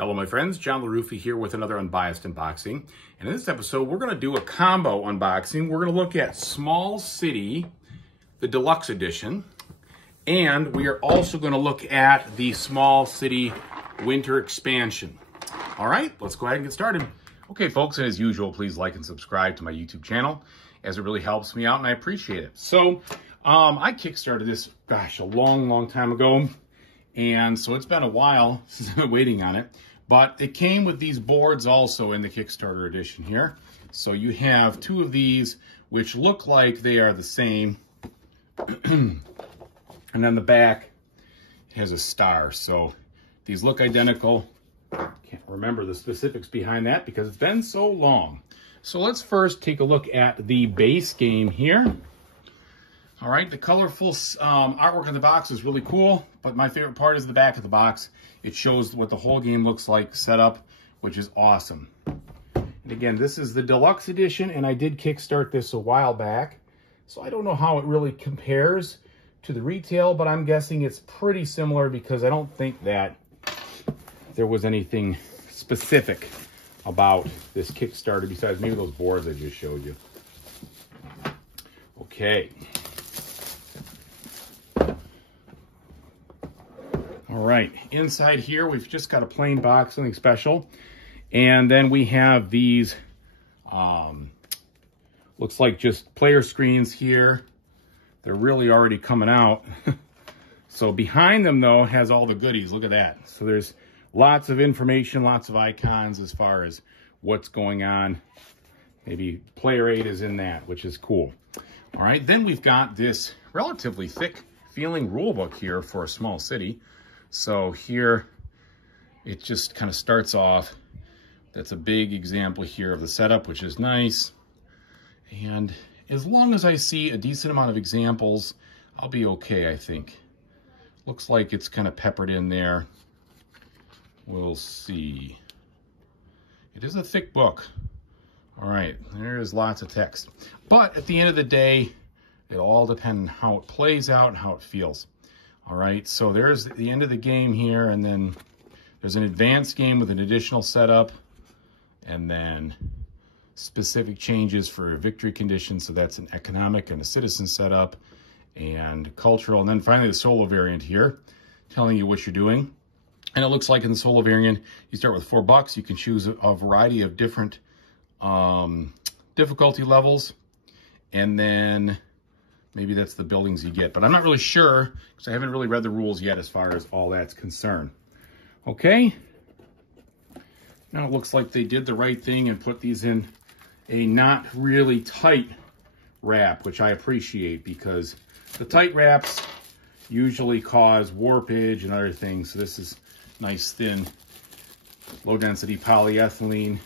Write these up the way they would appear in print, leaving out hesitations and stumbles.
Hello my friends, John LaRuffa here with another Unbiased unboxing. And in this episode, we're going to do a combo unboxing. We're going to look at Small City, the Deluxe Edition. And we are also going to look at the Small City Winter Expansion. All right, let's go ahead and get started. Okay folks, and as usual, please like and subscribe to my YouTube channel, as it really helps me out and I appreciate it. So, I kickstarted this, a long time ago. And so it's been a while since I've been waiting on it. But it came with these boards also in the Kickstarter edition here. So you have two of these, which look like they are the same. And then the back has a star. So these look identical. Can't remember the specifics behind that because it's been so long. So let's first take a look at the base game here. All right, the colorful artwork on the box is really cool, but my favorite part is the back of the box. It shows what the whole game looks like set up, which is awesome. And again, this is the Deluxe Edition, and I did kickstart this a while back, so I don't know how it really compares to the retail, but I'm guessing it's pretty similar because I don't think that there was anything specific about this Kickstarter besides maybe those boards I just showed you. Okay. All right, inside here, we've just got a plain box, something special. And then we have these, looks like just player screens here. They're really already coming out. So behind them, though, has all the goodies. Look at that. So there's lots of information, lots of icons as far as what's going on. Maybe player aid is in that, which is cool. All right, then we've got this relatively thick feeling rule book here for a small city. So here, it just kind of starts off. That's a big example here of the setup, which is nice. And as long as I see a decent amount of examples, I'll be okay, I think. Looks like it's kind of peppered in there. We'll see. It is a thick book. All right, there is lots of text. But at the end of the day, it'll all depend on how it plays out and how it feels. All right, so there's the end of the game here, and then there's an advanced game with an additional setup, and then specific changes for victory conditions, so that's an economic and a citizen setup, and cultural, and then finally the solo variant here, telling you what you're doing. And it looks like in the solo variant, you start with $4. You can choose a variety of different difficulty levels, and then maybe that's the buildings you get, but I'm not really sure because I haven't really read the rules yet as far as all that's concerned. Okay. Now it looks like they did the right thing and put these in a not really tight wrap, which I appreciate because the tight wraps usually cause warpage and other things. So this is nice, thin, low density polyethylene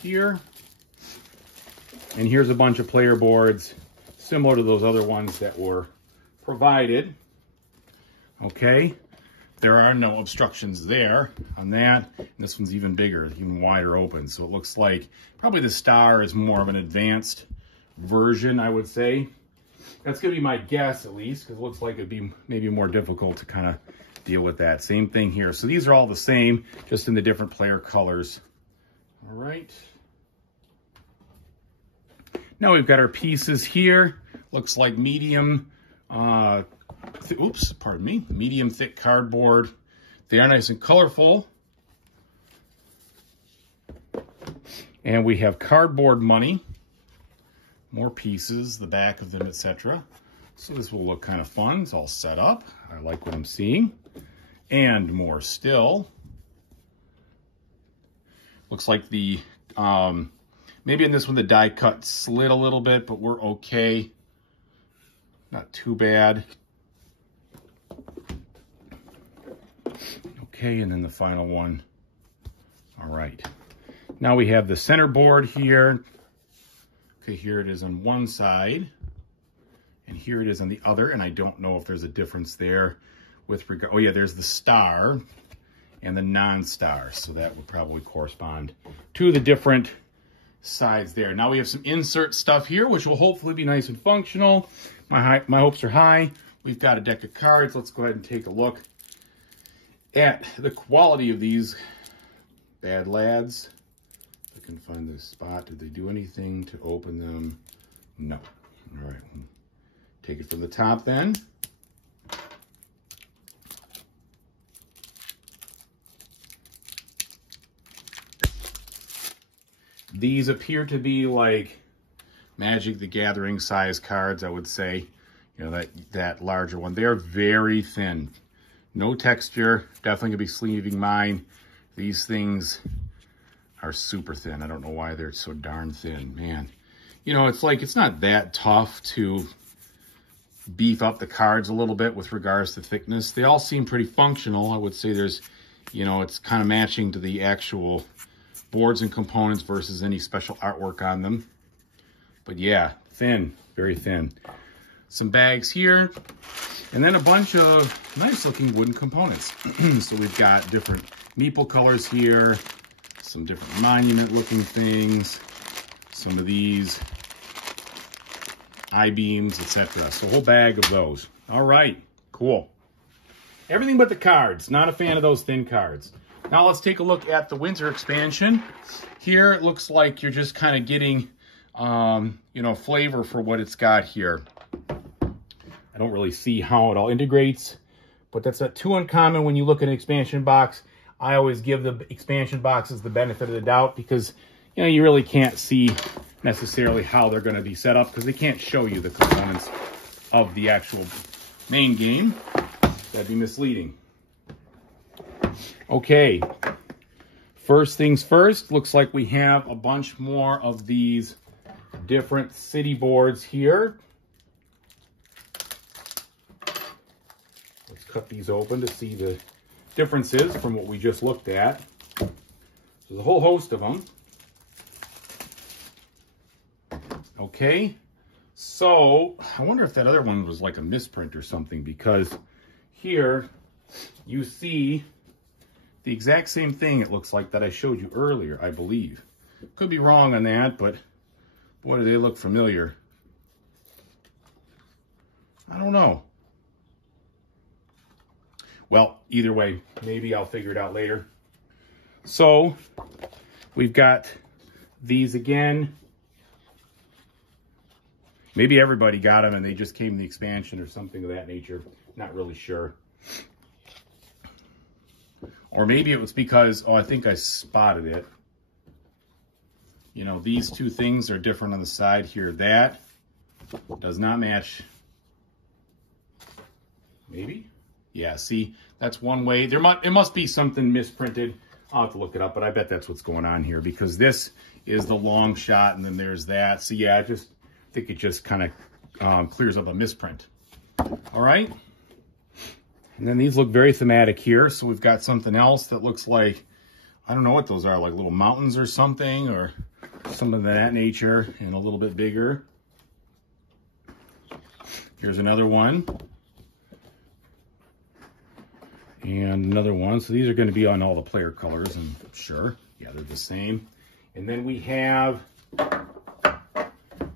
here. And here's a bunch of player boards, similar to those other ones that were provided. Okay, there are no obstructions there on that. And this one's even bigger, even wider open. So it looks like probably the star is more of an advanced version, I would say. That's gonna be my guess at least, because it looks like it'd be maybe more difficult to kind of deal with that. Same thing here. So these are all the same, just in the different player colors. All right. Now we've got our pieces here. Looks like medium, medium thick cardboard. They are nice and colorful. And we have cardboard money. More pieces, the back of them, etc. So this will look kind of fun. It's all set up. I like what I'm seeing. And more still. Looks like the, maybe in this one the die cut slid a little bit, but we're okay. Not too bad. Okay, and then the final one. All right. Now we have the center board here. Okay, here it is on one side. And here it is on the other. And I don't know if there's a difference there with regard. Oh yeah, there's the star and the non-star. So that would probably correspond to the different sides there. Now we have some insert stuff here, which will hopefully be nice and functional. My hopes are high. We've got a deck of cards. Let's go ahead and take a look. at the quality of these bad lads. If I can find this spot. Did they do anything to open them? No. All right, take it from the top then. These appear to be like Magic the Gathering size cards, I would say. You know, that larger one. They're very thin. No texture. Definitely gonna be sleeving mine. These things are super thin. I don't know why they're so darn thin, man. You know, it's like, it's not that tough to beef up the cards a little bit with regards to thickness. They all seem pretty functional. I would say there's, you know, it's kind of matching to the actual boards and components versus any special artwork on them. But yeah, thin, very thin. Some bags here, and then a bunch of nice looking wooden components. So we've got different meeple colors here, some different monument looking things, some of these I-beams, etc. So a whole bag of those. All right, cool. Everything but the cards. Not a fan of those thin cards. Now let's take a look at the winter expansion. Here it looks like you're just kind of getting, you know, flavor for what it's got here. I don't really see how it all integrates, but that's not too uncommon when you look at an expansion box. I always give the expansion boxes the benefit of the doubt because, you know, you really can't see necessarily how they're going to be set up because they can't show you the components of the actual main game. That'd be misleading. Okay, first things first, looks like we have a bunch more of these different city boards here. Let's cut these open to see the differences from what we just looked at. There's a whole host of them. Okay, so I wonder if that other one was like a misprint or something, because here you see the exact same thing, it looks like, that I showed you earlier, I believe. Could be wrong on that, but boy, do they look familiar. I don't know. Well, either way, maybe I'll figure it out later. So we've got these again. Maybe everybody got them and they just came in the expansion or something of that nature. Not really sure. Or maybe it was because, oh, I think I spotted it. You know, these two things are different on the side here. That does not match. Maybe? Yeah, see, that's one way. It must be something misprinted. I'll have to look it up, but I bet that's what's going on here, because this is the long shot and then there's that. So yeah, I think it just kind of clears up a misprint. All right. And then these look very thematic here. So we've got something else that looks like, I don't know what those are, like little mountains or something, or something of that nature, and a little bit bigger. Here's another one. And another one. So these are going to be on all the player colors, and sure, yeah, they're the same. And then we have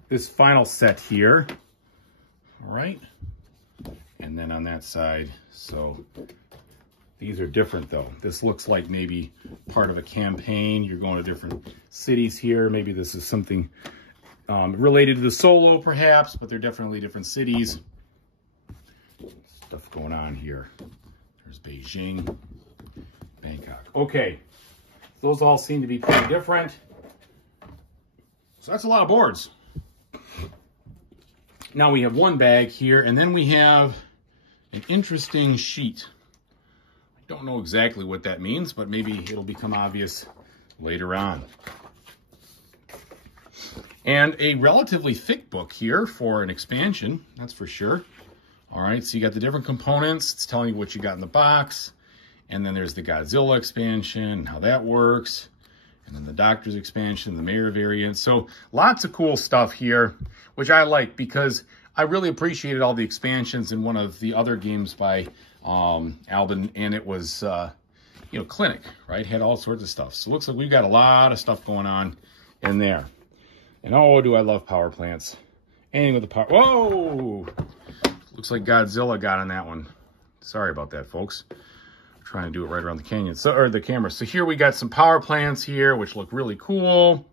this final set here. All right. And then on that side, so these are different though. This looks like maybe part of a campaign. You're going to different cities here. Maybe this is something related to the solo perhaps, but they're definitely different cities. Stuff going on here. There's Beijing, Bangkok. Okay, those all seem to be pretty different. So that's a lot of boards. Now we have one bag here, and then we have an interesting sheet. I don't know exactly what that means, but maybe it'll become obvious later on. And a relatively thick book here for an expansion, that's for sure. All right, so you got the different components. It's telling you what you got in the box. And then there's the Godzilla expansion and how that works. And then the Doctor's expansion, the Mayor variant. So lots of cool stuff here, which I like because I really appreciated all the expansions in one of the other games by Alban, and it was, you know, Clinic, right? Had all sorts of stuff. So it looks like we've got a lot of stuff going on in there. And oh, do I love power plants. Anything with the power, whoa! Looks like Godzilla got on that one. Sorry about that, folks. trying to do it right around the canyon, or the camera. So here we got some power plants here, which look really cool.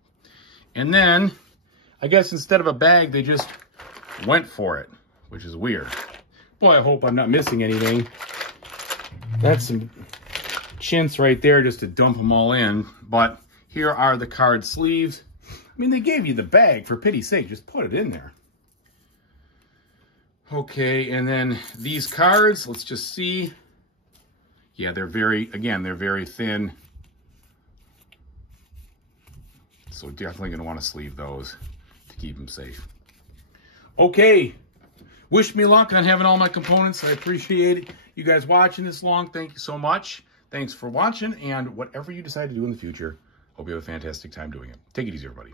And then, I guess instead of a bag, they just went for it, which is weird. Boy, I hope I'm not missing anything. That's some chintz right there just to dump them all in. But here are the card sleeves. I mean, they gave you the bag, for pity's sake, just put it in there. Okay, and then these cards, let's just see. Yeah, they're very thin. So definitely gonna wanna sleeve those to keep them safe. Okay, wish me luck on having all my components. I appreciate you guys watching this long. Thank you so much. Thanks for watching, and whatever you decide to do in the future, hope you have a fantastic time doing it. Take it easy, everybody.